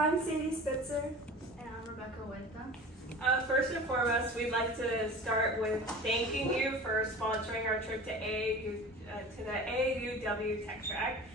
I'm Sadie Spitzer. And I'm Rebecca Huerta. First and foremost, we'd like to start with thanking you for sponsoring our trip to the AUW Tech Track.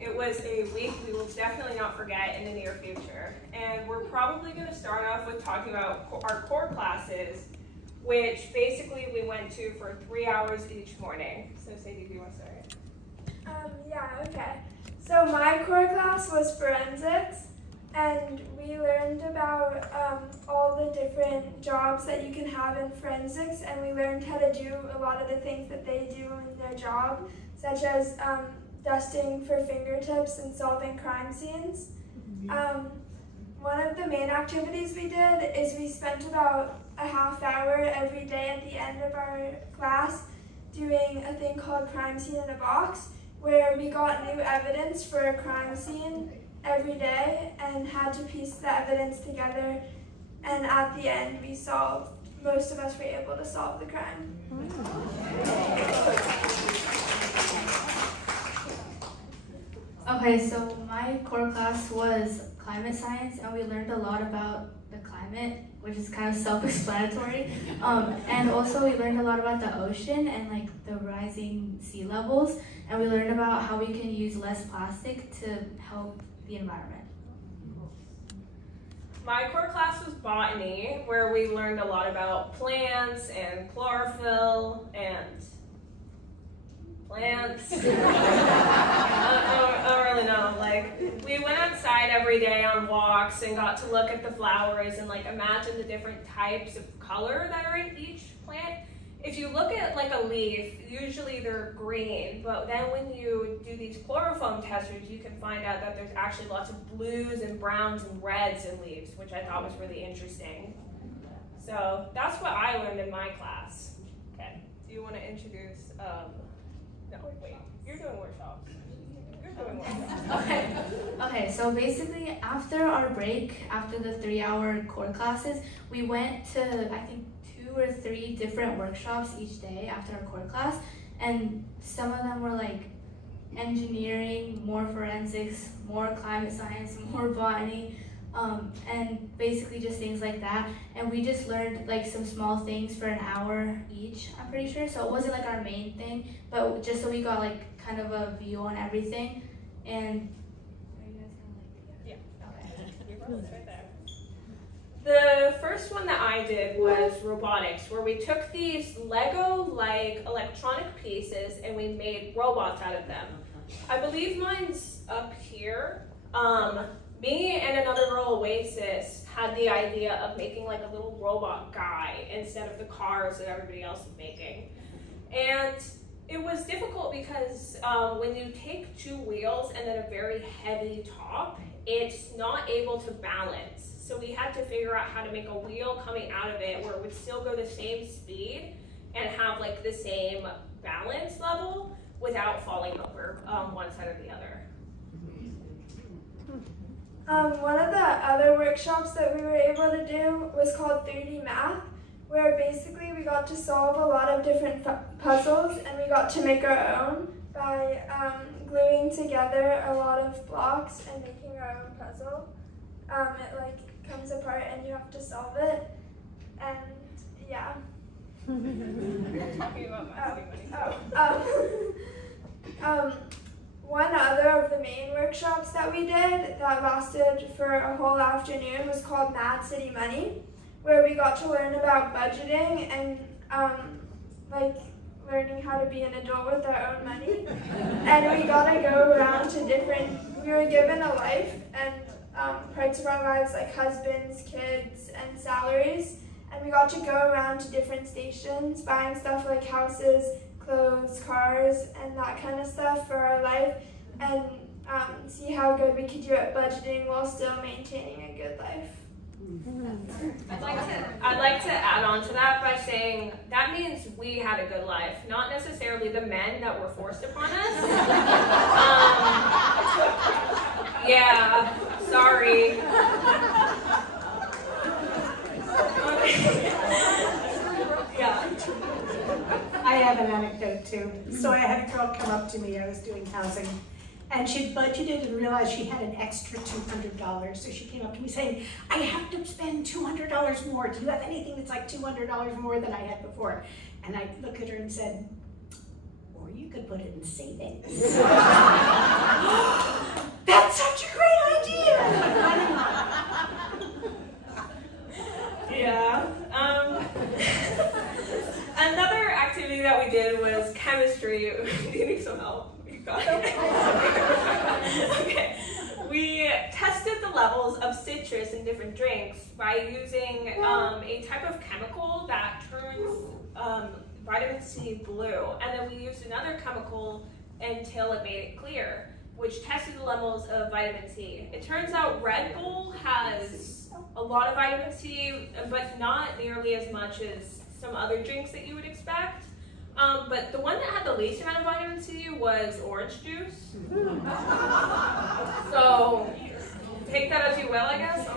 It was a week we will definitely not forget in the near future. And we're probably going to start off with talking about our core classes, which basically we went to for 3 hours each morning. So Sadie, do you want to start? Yeah, okay. So my core class was forensics, and we learned about all the different jobs that you can have in forensics, and we learned how to do a lot of the things that they do in their job, such as dusting for fingertips and solving crime scenes. One of the main activities we did is we spent about a half hour every day at the end of our class doing a thing called crime scene in a box, where we got new evidence for a crime scene every day and had to piece the evidence together, and at the end we solved, most of us were able to solve the crime. Okay, so my core class was climate science, and we learned a lot about the climate, which is kind of self-explanatory. And also we learned a lot about the ocean and like the rising sea levels, and we learned about how we can use less plastic to help the environment. My core class was botany, where we learned a lot about plants and chlorophyll and plants. I don't really know. Like, we went outside every day on walks and got to look at the flowers and like imagine the different types of color that are in each plant. If you look at like a leaf, usually they're green, but then when you do these chlorophyll testers, you can find out that there's actually lots of blues and browns and reds in leaves, which I thought was really interesting. So that's what I learned in my class. Okay, do you want to introduce, no, wait, you're doing workshops. You're doing workshops. Okay, so basically after our break, after the 3-hour core classes, we went to, I think, 2 or 3 different workshops each day after our core class, and some of them were like engineering, more forensics, more climate science, more botany, and basically just things like that. And we just learned like some small things for an hour each, I'm pretty sure. So it wasn't like our main thing, but just so we got like kind of a view on everything. And are you guys gonna like? Yeah. Okay. Right there. The first one that I did was robotics, where we took these Lego-like electronic pieces and we made robots out of them. I believe mine's up here. Me and another girl, Oasis, had the idea of making like a little robot guy instead of the cars that everybody else is making. And it was difficult because when you take 2 wheels and then a very heavy top, it's not able to balance. So we had to figure out how to make a wheel coming out of it where it would still go the same speed and have like the same balance level without falling over one side or the other. One of the other workshops that we were able to do was called 3D Math, where basically we got to solve a lot of different puzzles, and we got to make our own by gluing together a lot of blocks and making our own puzzle. It like comes apart and you have to solve it, and yeah. You're talking about money. One other of the main workshops that we did that lasted for a whole afternoon was called Mad City Money, where we got to learn about budgeting and like learning how to be an adult with our own money. And we got to go around to we were given a life and parts of our lives like husbands, kids, and salaries. And we got to go around to different stations buying stuff like houses, clothes, cars, and that kind of stuff for our life, and see how good we could do at budgeting while still maintaining a good life. I'd like to add on to that by saying that means we had a good life, not necessarily the men that were forced upon us. Yeah, sorry. Yeah. I have an anecdote too. So I had a girl come up to me, I was doing housing, And she budgeted and realized she had an extra $200. So she came up to me saying, I have to spend $200 more. Do you have anything that's like $200 more than I had before? And I looked at her and said, or you could put it in savings. That's such a great idea. Yeah. Another activity that we did was chemistry. Do you need some help? You got it. Okay. We tested the levels of citrus in different drinks by using a type of chemical that turns vitamin C blue, and then we used another chemical until it made it clear, which tested the levels of vitamin C. It turns out Red Bull has a lot of vitamin C, but not nearly as much as some other drinks that you would expect. But the one that had the least amount of vitamin C was orange juice. So take that as you will, I guess.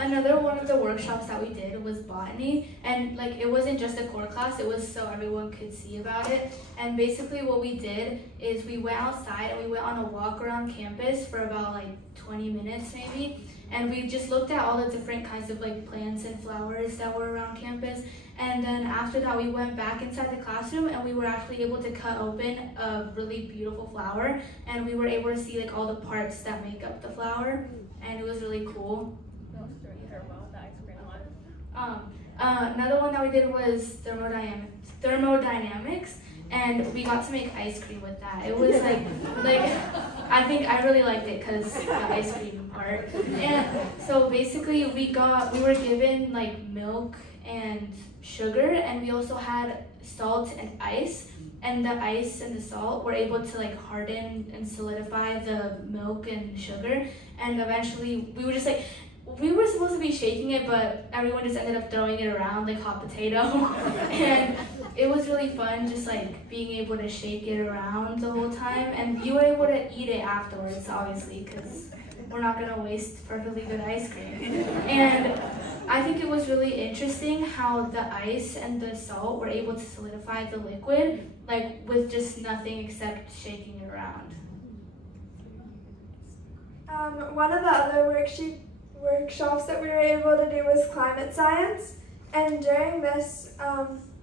Another one of the workshops that we did was botany, and like it wasn't just a core class, it was so everyone could see about it. And basically what we did is we went outside and we went on a walk around campus for about like 20 minutes maybe, and we just looked at all the different kinds of like plants and flowers that were around campus. And then after that we went back inside the classroom and we were actually able to cut open a really beautiful flower, and we were able to see like all the parts that make up the flower, and it was really cool. Another one that we did was thermodynamics, and we got to make ice cream with that. It was like I think I really liked it because the ice cream part. And so basically we were given like milk and sugar, and we also had salt and ice, and the ice and the salt were able to like harden and solidify the milk and sugar, and eventually we were supposed to be shaking it, but everyone just ended up throwing it around like hot potato. And it was really fun just like being able to shake it around the whole time, and you were able to eat it afterwards, obviously, because we're not gonna waste perfectly good ice cream. And I think it was really interesting how the ice and the salt were able to solidify the liquid, like with just nothing except shaking it around. One of the other workshops that we were able to do was climate science, and during this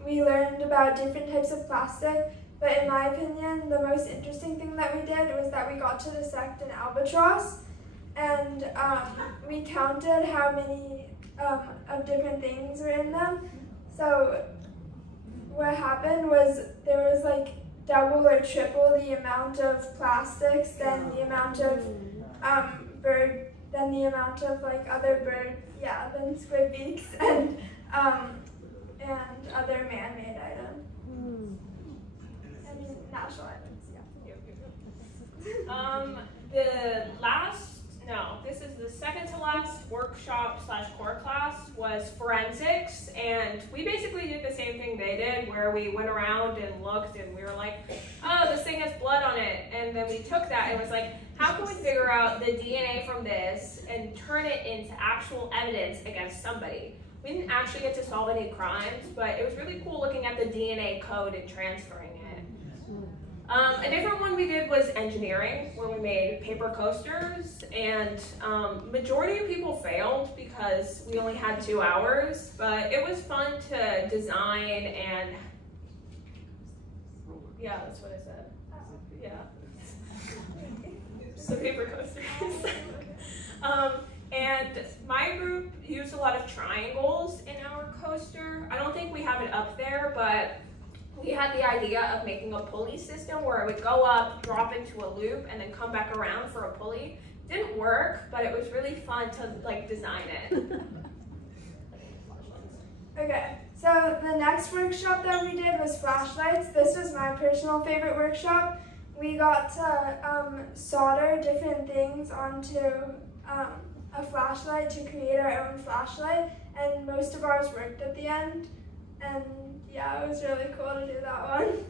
we learned about different types of plastic, but in my opinion the most interesting thing that we did was that we got to dissect an albatross, and we counted how many of different things were in them. So what happened was there was like double or triple the amount of plastics than the amount of than the amount of like other bird, than squid beaks and other man-made items. And natural items, this is the second to last workshop / core class was forensics, and we basically did the same thing they did, where we went around and looked and we were like, oh, this thing has blood on it, and then we took that and was like, how can we figure out the DNA from this and turn it into actual evidence against somebody? We didn't actually get to solve any crimes, but it was really cool looking at the DNA code and transferring it. A different one we did was engineering, where we made paper coasters, and majority of people failed because we only had 2 hours, but it was fun to design and, yeah, that's what I said. Yeah. So paper coasters. And my group used a lot of triangles in our coaster. I don't think we have it up there, but we had the idea of making a pulley system where it would go up, drop into a loop, and then come back around for a pulley. Didn't work, but it was really fun to like design it. Okay, so the next workshop that we did was flashlights. This was my personal favorite workshop. We got to solder different things onto a flashlight to create our own flashlight, and most of ours worked at the end. And yeah, it was really cool to do that one.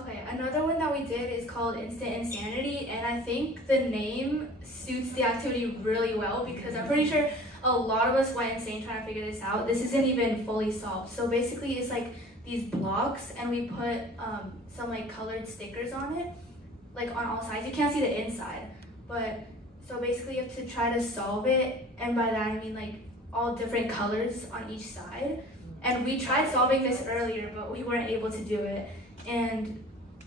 Okay, another one that we did is called Instant Insanity, and I think the name suits the activity really well because I'm pretty sure a lot of us went insane trying to figure this out. This isn't even fully solved. So basically it's like these blocks, and we put some like colored stickers on it, like on all sides. You can't see the inside, but so basically you have to try to solve it, and by that I mean like all different colors on each side. And we tried solving this earlier, but we weren't able to do it, and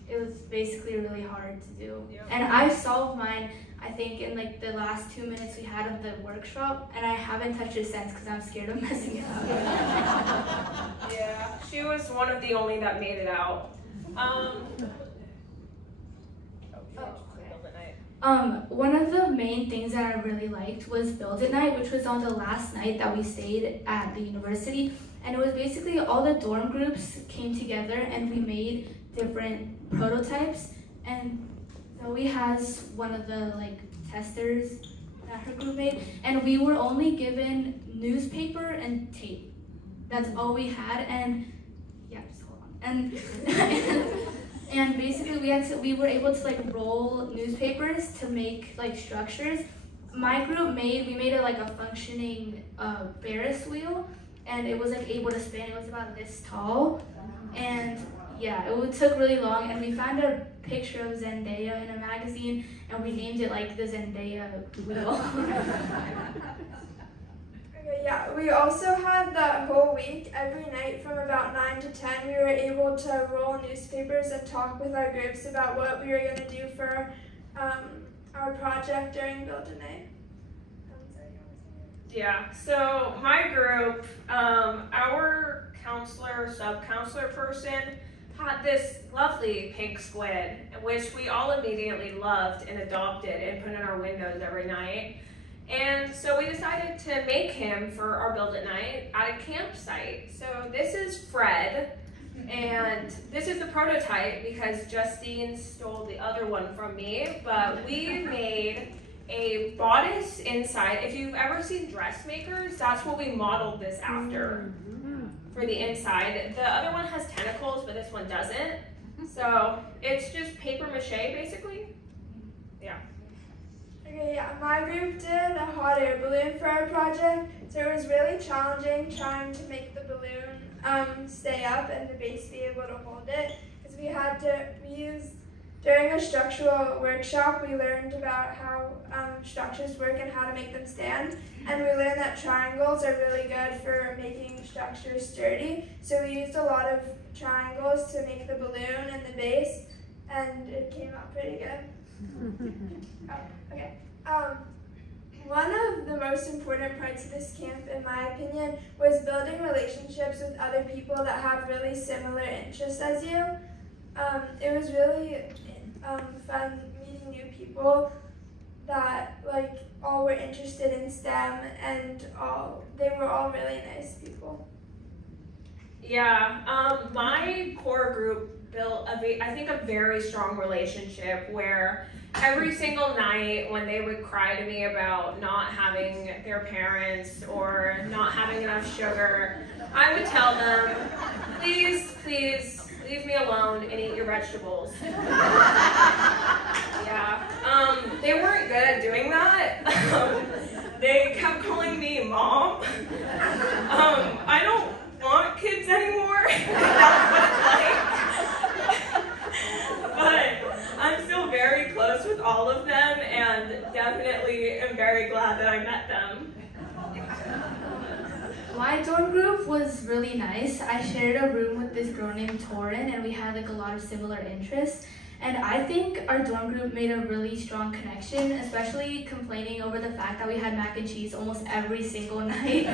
it was basically really hard to do. Yep. And I solved mine, I think, in like the last 2 minutes we had of the workshop, and I haven't touched it since because I'm scared of messing it up. Yeah, she was one of the only that made it out. One of the main things that I really liked was Build It Night, which was on the last night that we stayed at the university. And it was basically all the dorm groups came together and we made different prototypes. And Zoe has one of the like testers that her group made. And we were only given newspaper and tape. That's all we had. And yeah, just hold on. And basically we were able to like roll newspapers to make like structures. My group we made it like a functioning Ferris wheel, and it was like able to spin. It was about this tall, and yeah, it took really long. And we found a picture of Zendaya in a magazine, and we named it like the Zendaya wheel. Yeah, we also had that whole week, every night from about 9 to 10, we were able to roll newspapers and talk with our groups about what we were going to do for our project during Build a Night. Yeah, so my group, our counselor, sub-counselor person had this lovely pink squid, which we all immediately loved and adopted and put in our windows every night. And so we decided to make him for our Build It Night at a campsite. So this is Fred, and this is the prototype because Justine stole the other one from me, but we made a bodice inside. If you've ever seen dressmakers, that's what we modeled this after for the inside. The other one has tentacles, but this one doesn't. So it's just paper mache basically. Yeah. Okay, yeah, my group did a hot air balloon for our project, so it was really challenging trying to make the balloon stay up and the base be able to hold it, because during a structural workshop, we learned about how structures work and how to make them stand, and we learned that triangles are really good for making structures sturdy, so we used a lot of triangles to make the balloon and the base, and it came out pretty good. Okay. One of the most important parts of this camp, in my opinion, was building relationships with other people that have really similar interests as you. It was really fun meeting new people that all were interested in STEM, and they were all really nice people. Yeah, my core group built a very strong relationship where every single night when they would cry to me about not having their parents or not having enough sugar, I would tell them, please leave me alone and eat your vegetables. Yeah, they weren't good at doing that. They kept calling me mom. I don't want kids anymore. That's what it's like. But I'm still very close with all of them, and definitely am very glad that I met them. My dorm group was really nice. I shared a room with this girl named Torin, and we had a lot of similar interests. And I think our dorm group made a really strong connection, especially complaining over the fact that we had mac and cheese almost every single night.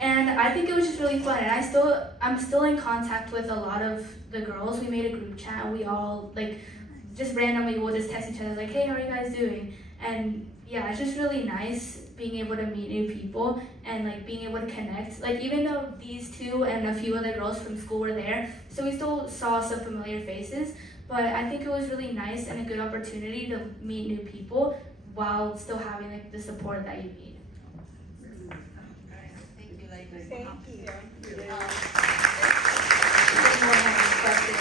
And I think it was just really fun, and I'm still in contact with a lot of the girls. We made a group chat, and we all just randomly we'll just text each other like, hey, how are you guys doing? And yeah, it's just really nice being able to meet new people and being able to connect. Even though these two and a few other girls from school were there, so we still saw some familiar faces, but I think it was really nice and a good opportunity to meet new people while still having the support that you need. Thank you.